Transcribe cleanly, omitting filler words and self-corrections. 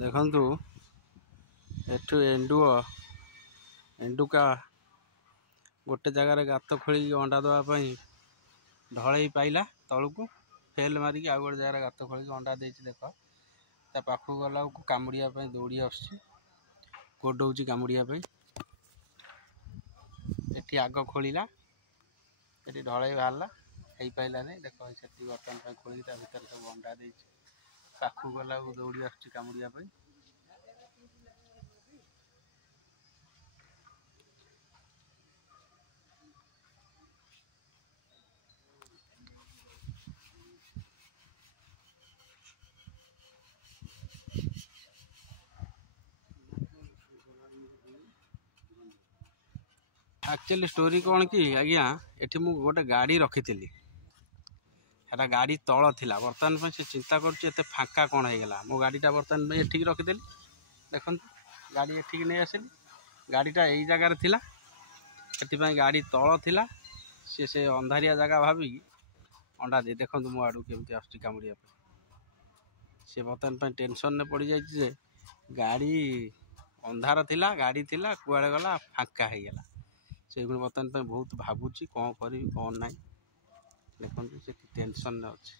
देखु एठू एंडुका गोटे जगार गात खोल अंडा देवाई ढल पाइला तलू फेल मारिक आउ गोटे जगह गात खोल अंडा दे देख ता पाखक गला कामुड़िया दौड़ी आसोच कामुड़िया एटी आग खोलिला ये ढल बाहर हो पारा नहीं देख से बर्तमान खोल भर सब अंडा दे पाखक गला दौड़ी आसुची कामुड़िया एक्चुअली स्टोरी कौन कि आज्ञा एठी मु गोटे गाड़ी रखी थी गाड़ी तल थिला बर्तमान से चिंता करते फाँका कौन होगा मो गाड़ीटा बर्तमान एठिक रखीदेली देख गाड़ी एठिक नहीं आसिली गाड़ीटा यही जगार थिला से गाड़ी तल थिला से अंधारिया जगह भाविकी अंडा दे देखो मो आड़ू केमती आसुची कामुड़िया सी बर्तमान टेंशन ने पड़ जाए गाड़ी अंधार थिला गाड़ी थिला कुआड़े गला फाँका हो गला से बर्तमान बहुत भावुची कौन करी कौन ना देखते से टेंशन अच्छे।